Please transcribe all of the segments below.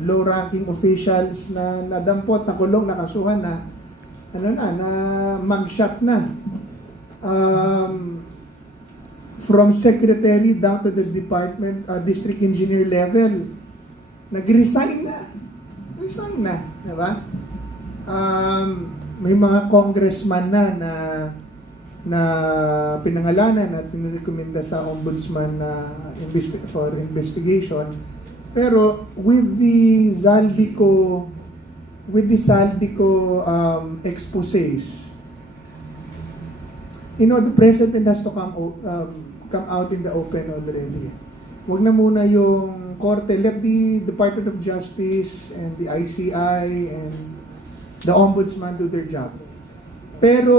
low-ranking officials na nadampot, nakulong, nakasuhan na, na mugshot na. From secretary down to the department, district engineer level, nag-resign na. Resign na, diba? May mga congressman na pinangalanan at nirekomenda sa ombudsman for investigation. Pero with the Zaldico exposés, the president has to come out in the open already. Wag na muna yung korte. Let the Department of Justice and the ICI and the ombudsman do their job. Pero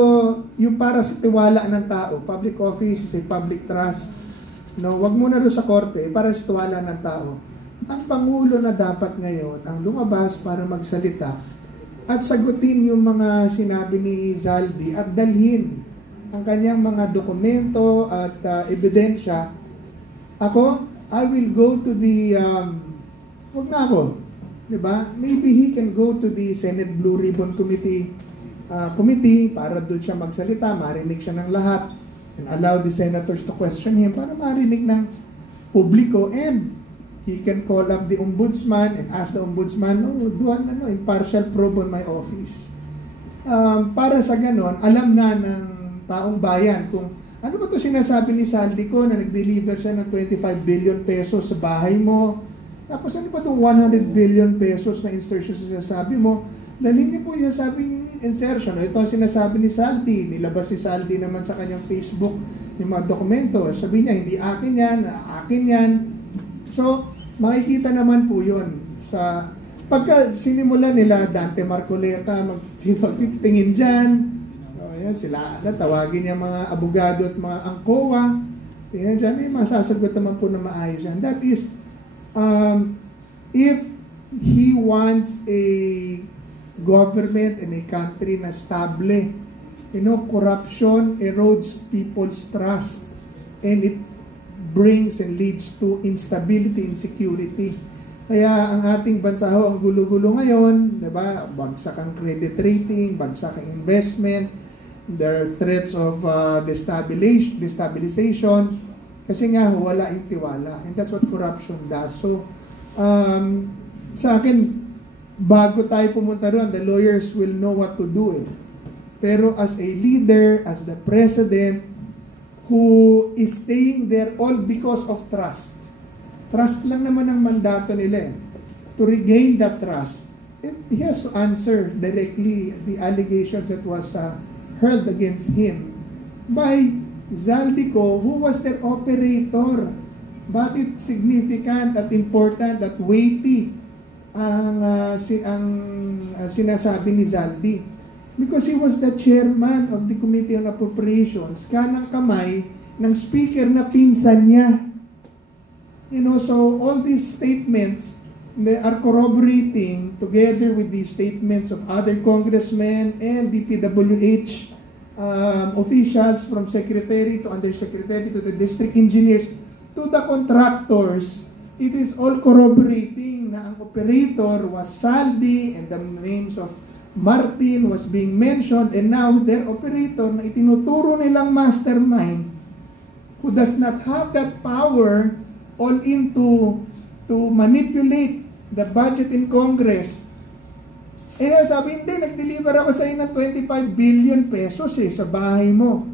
yung para sa tiwala ng tao, public office is a public trust. No, wag muna doon sa korte para sa tiwala ng tao. Ang Pangulo na dapat ngayon ang lumabas para magsalita at sagutin yung mga sinabi ni Zaldi at dalhin ang kanyang mga dokumento at ebidensya. I will go to the wag na ako, 'di ba? Maybe he can go to the Senate Blue Ribbon Committee para doon siya magsalita, marinig siya ng lahat, and allow the senators to question him para marinig ng publiko, and he can call up the ombudsman and ask the ombudsman, do an impartial probe on my office. Para sa ganon, alam na ng taong bayan kung ano ba ito sinasabi ni Zaldico na nag-deliver siya ng 25 billion pesos sa bahay mo. Tapos ano ba itong 100 billion pesos na insertion sa sinasabi mo? Dahil hindi po yung sabing insertion. Ito ang sinasabi ni Zaldi. Nilabas si Zaldi naman sa kanyang Facebook yung mga dokumento. Sabi niya, hindi akin yan, akin yan. So, makikita naman po yun. Pagka sinimula nila, Dante Marcoleta, magtitingin dyan. Sila, tawagin niya mga abogado at mga angkowa. Tingnan dyan, masasagot naman po na maayos yan. That is, if he wants a government and a country na stable, corruption erodes people's trust and it brings and leads to instability, insecurity. Kaya ang ating bansa ang gulo-gulo ngayon, diba? Bagsak ang credit rating, bagsak ang investment, there are threats of destabilization, kasi nga wala yung tiwala, and that's what corruption does. So sa akin, bago tayo pumunta doon, the lawyers will know what to do. Pero as a leader, as the president, who is staying there all because of trust lang naman ang mandato nila. To regain that trust, he has to answer directly the allegations that was hurled against him by Zaldico, who was their operator. Bakit significant at important at weighty ang sinasabi ni Zaldi? Because he was the chairman of the Committee on Appropriations, kanang kamay ng speaker na pinsan niya. So all these statements, they are corroborating together with the statements of other congressmen and DPWH officials, from secretary to undersecretary to the district engineers to the contractors. It is all corroborating na ang operator was Zaldi and the names of Martin was being mentioned, and now their operator na itinuturo nilang mastermind who does not have that power all into to manipulate the budget in Congress. Sabi, hindi, nag-deliver ako sa iyo ng 25 billion pesos sa bahay mo.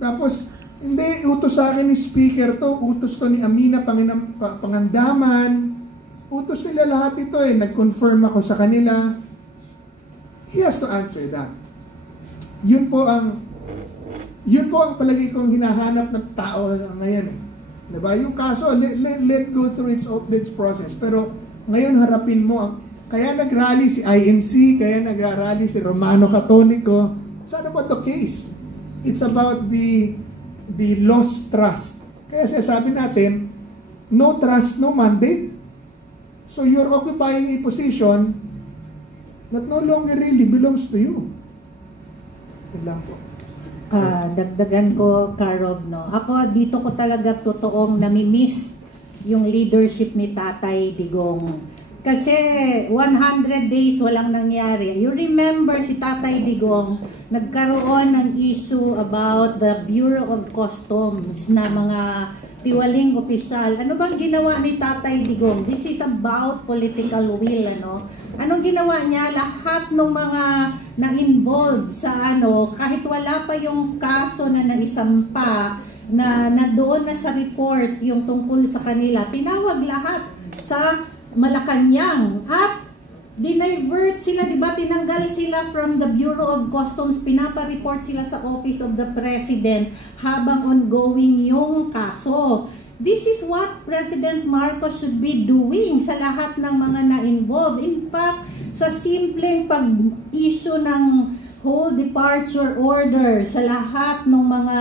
Tapos, hindi, utos sa akin ni speaker to, utos to ni Amina Pangandaman, utos nila lahat ito nag-confirm ako sa kanila. He has to answer that. Yun po ang palagi kong hinahanap ng tao ngayon. Diba? Yung kaso, let go through its process. Pero ngayon harapin mo kaya nagrally si INC, kaya nagrally si Romano Katoliko. It's not about the case. It's about the lost trust. Kaya sabi natin, no trust, no mandate. So you're occupying a position that no longer really belongs to you. Ito lang po. Dagdagan ko, Karob, no? Ako, dito ko talaga totoong namimiss yung leadership ni Tatay Digong. Kasi 100 days walang nangyari. You remember si Tatay Digong, nagkaroon ng issue about the Bureau of Customs na mga tiwaling opisyal. Ano bang ginawa ni Tatay Digong? This is about political will, ano? Anong ginawa niya? Lahat ng mga na-involved sa kahit wala pa yung kaso na naisampa, na doon na sa report yung tungkol sa kanila, tinawag lahat sa Malacanang at dinivert sila, di ba? Tinanggal sila from the Bureau of Customs, pinapa-report sila sa Office of the President habang ongoing yung kaso. This is what President Marcos should be doing sa lahat ng mga na-involved. In fact, sa simpleng pag-issue ng whole departure order sa lahat ng mga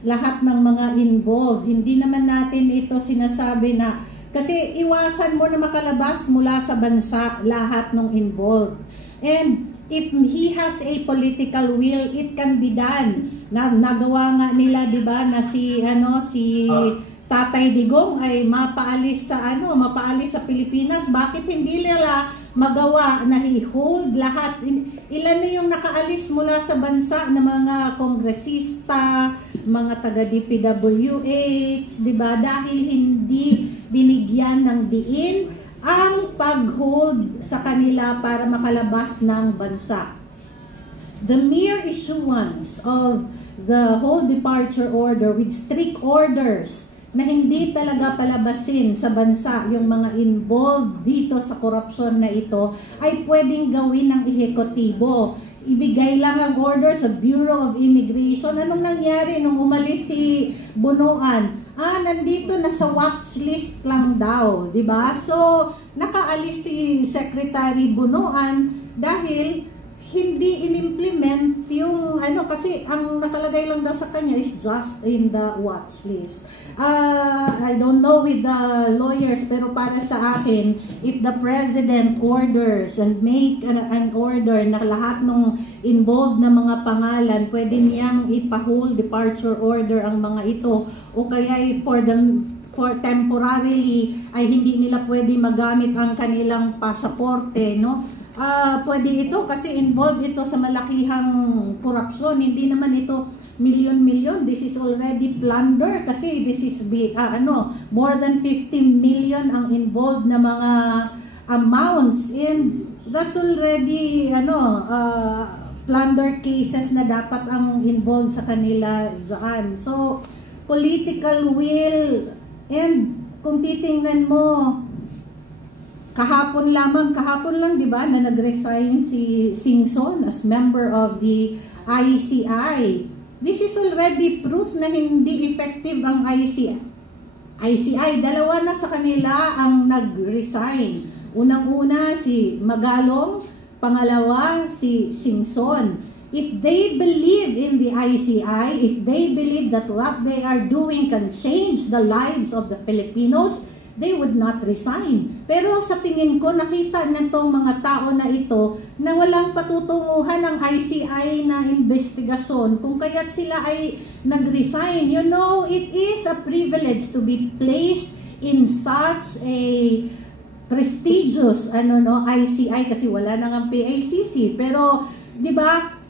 lahat ng mga involved. Hindi naman natin ito sinasabi na kasi iwasan mo na makalabas mula sa bansa lahat ng involved. And if he has a political will, it can be done. Nagawa nga nila, 'di ba, na si Tatay Digong ay mapaalis sa Pilipinas. Bakit hindi nila magawa na i-hold lahat? Ilan na yung nakaalis mula sa bansa na mga kongresista, mga taga DPWH, 'di ba? Dahil hindi binigyan ng diin ang pag-hold sa kanila para makalabas ng bansa. The mere issuance of the whole departure order with strict orders na hindi talaga palabasin sa bansa yung mga involved dito sa korupsyon na ito ay pwedeng gawin ng ehekutibo. Ibigay lang ang order sa Bureau of Immigration. Anong nangyari nung umalis si Bunuan? Nandito na sa watch list lang daw, di ba? So, nakaalis si Secretary Bunuan dahil hindi in-implement yung kasi ang nakalagay lang daw sa kanya is just in the watch list. I don't know with the lawyers, pero para sa akin, if the President orders and make an order na lahat ng involved na mga pangalan, pwede niyang ipa-hold departure order ang mga ito, o kaya for temporarily ay hindi nila pwede magamit ang kanilang pasaporte, no? Pwede ito kasi involved ito sa malakihang korupsyon. Hindi naman ito milyon-milyon. This is already plunder kasi this is more than 15 million ang involved na mga amounts, and that's already plunder cases na dapat ang involved sa kanila dyan. So, political will, and kung titingnan mo, kahapon lang, di ba, na nag-resign si Singson as member of the ICI. This is already proof na hindi effective ang ICI. Dalawa na sa kanila ang nag-resign. Unang-una si Magalong, pangalawa si Singson. If they believe in the ICI, if they believe that what they are doing can change the lives of the Filipinos, they would not resign. Pero sa tingin ko, nakita nitong mga tao na ito na walang patutunguhan ng ICI na investigasyon kung kaya't sila ay nag-resign. You know, it is a privilege to be placed in such a prestigious ICI kasi wala nang ang PACC. Pero, di ba,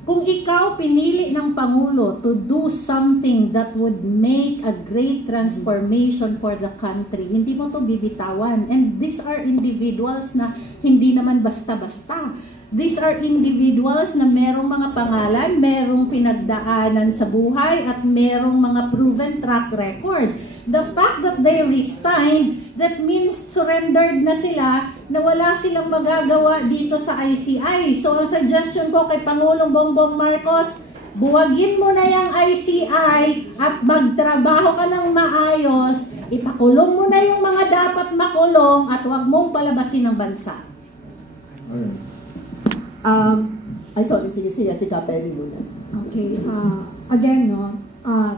kung ikaw pinili ng Pangulo to do something that would make a great transformation for the country, hindi mo to bibitawan. And these are individuals na hindi naman basta-basta. These are individuals na merong mga pangalan, merong pinagdaanan sa buhay, at merong mga proven track record. The fact that they resigned, that means surrendered na sila, na wala silang magagawa dito sa ICI. So, ang suggestion ko kay Pangulong Bongbong Marcos, buwagin mo na yung ICI at magtrabaho ka ng maayos, ipakulong mo na yung mga dapat makulong at huwag mong palabasin ng bansa. Si Kapeli muna. Okay, again,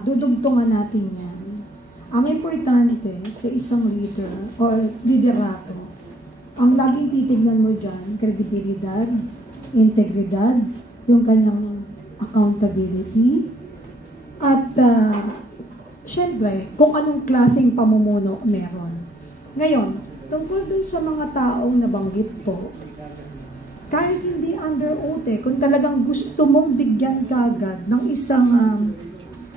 dudugtungan natin yan. Ang importante sa isang leader or liderato, ang laging titignan mo dyan, kredibilidad, integridad, yung kanyang accountability, at syempre, kung anong klaseng pamumuno meron. Ngayon, tungkol dun sa mga taong nabanggit po, kahit hindi under oath kung talagang gusto mong bigyan kagad ng isang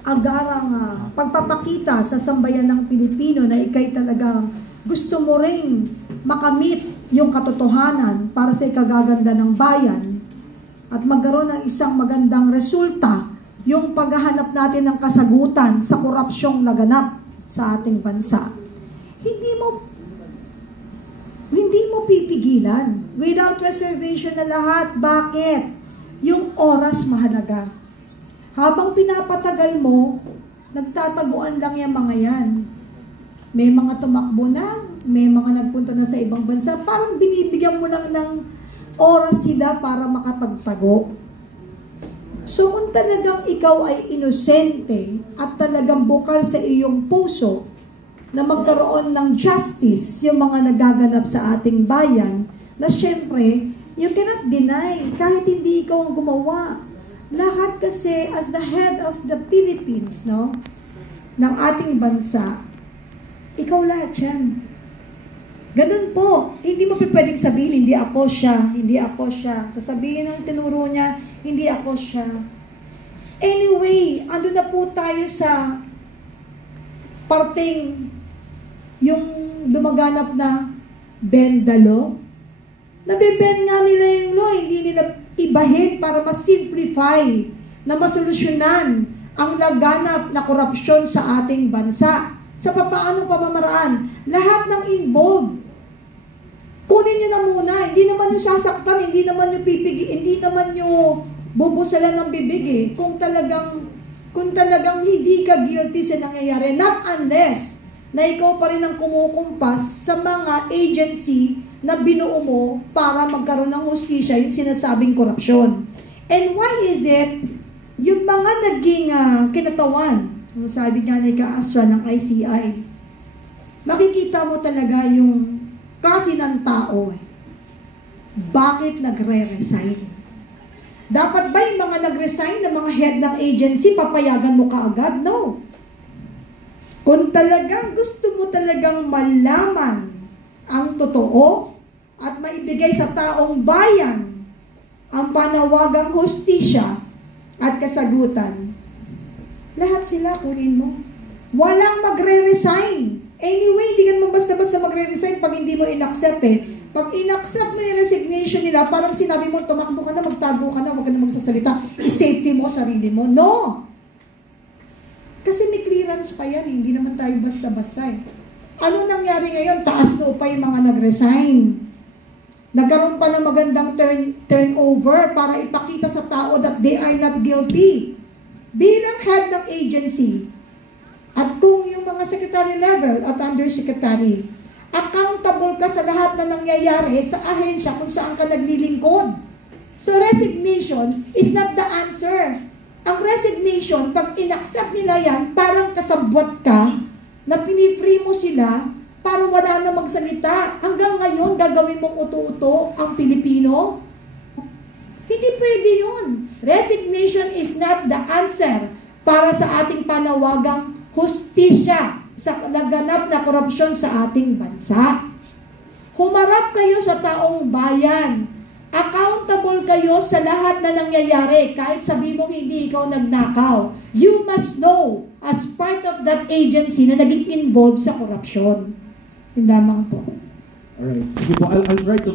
agarang pagpapakita sa sambayan ng Pilipino na ikay talagang gusto mo ring makamit yung katotohanan para sa ikagaganda ng bayan at magkaroon ng isang magandang resulta yung paghahanap natin ng kasagutan sa korupsyong naganap sa ating bansa. Hindi mo pipigilan without reservation na lahat. Bakit? Yung oras mahalaga. Habang pinapatagal mo, nagtataguan lang yung mga yan. May mga tumakbo na, may mga nagpunta na sa ibang bansa, parang binibigyan mo lang ng oras sila para makapagtago. So kung talagang ikaw ay inosente at talagang bukal sa iyong puso na magkaroon ng justice yung mga nagaganap sa ating bayan, na syempre, you cannot deny kahit hindi ikaw ang gumawa. Lahat kasi as the head of the Philippines, no, ng ating bansa, ikaw lahat yan. Ganun po, hindi mo pwedeng sabihin, hindi ako siya, hindi ako siya. Sasabihin ng tinuro niya, hindi ako siya. Anyway, ando na po tayo sa parting yung dumaganap na bend the law. Nabibend nga nila yung law, hindi nila ibahin para mas-simplify na masolusyonan ang laganap na korupsyon sa ating bansa. Sa papaanong pamamaraan, lahat ng involved, kunin nyo na muna, hindi naman yung sasaktan, hindi naman yung pipigi, hindi naman yung bubusalan ng bibig kung talagang hindi ka guilty sa nangyayari, not unless na ikaw pa rin ang kumukumpas sa mga agency na binuo mo para magkaroon ng hustisya, yung sinasabing korupsyon. And why is it, yung mga naging kinatawan, sabi nga ni Ka-Astra ng ICI, makikita mo talaga yung klase ng tao. Bakit nagre-resign? Dapat ba yung mga nag-resign na mga head ng agency, papayagan mo kaagad? No. Kung talagang gusto mo talagang malaman ang totoo at maibigay sa taong bayan ang panawagang hustisya at kasagutan, lahat sila kunin mo. Walang magre-resign. Anyway, hindi ka naman basta-basta magre-resign pag hindi mo in-accept Pag in-accept mo yung resignation nila, parang sinabi mo, tumakbo ka na, magtago ka na, huwag ka na magsasalita, i-safety mo sarili mo. No! Kasi may clearance pa yan, hindi naman tayo basta-basta Ano nangyari ngayon? Taas na pa yung mga nag-resign. Nagkaroon pa ng magandang turnover para ipakita sa tao that they are not guilty. Bilang head ng agency, at kung yung mga secretary level at undersecretary, accountable ka sa lahat na nangyayari sa ahensya kung saan ka naglilingkod. So resignation is not the answer. Ang resignation, pag in-accept nila yan, parang kasabwat ka, na pinifree mo sila para wala na magsalita. Hanggang ngayon, gagawin mong uto-uto ang Pilipino? Hindi pwede yun. Resignation is not the answer para sa ating panawagang hustisya sa laganap na korupsyon sa ating bansa. Humarap kayo sa taong bayan. Accountable kayo sa lahat na nangyayari. Kahit sabi mong hindi ikaw nagnakaw. You must know as part of that agency na naging involved sa korupsyon. Yun lamang po. Alright. Sige po, I'll try to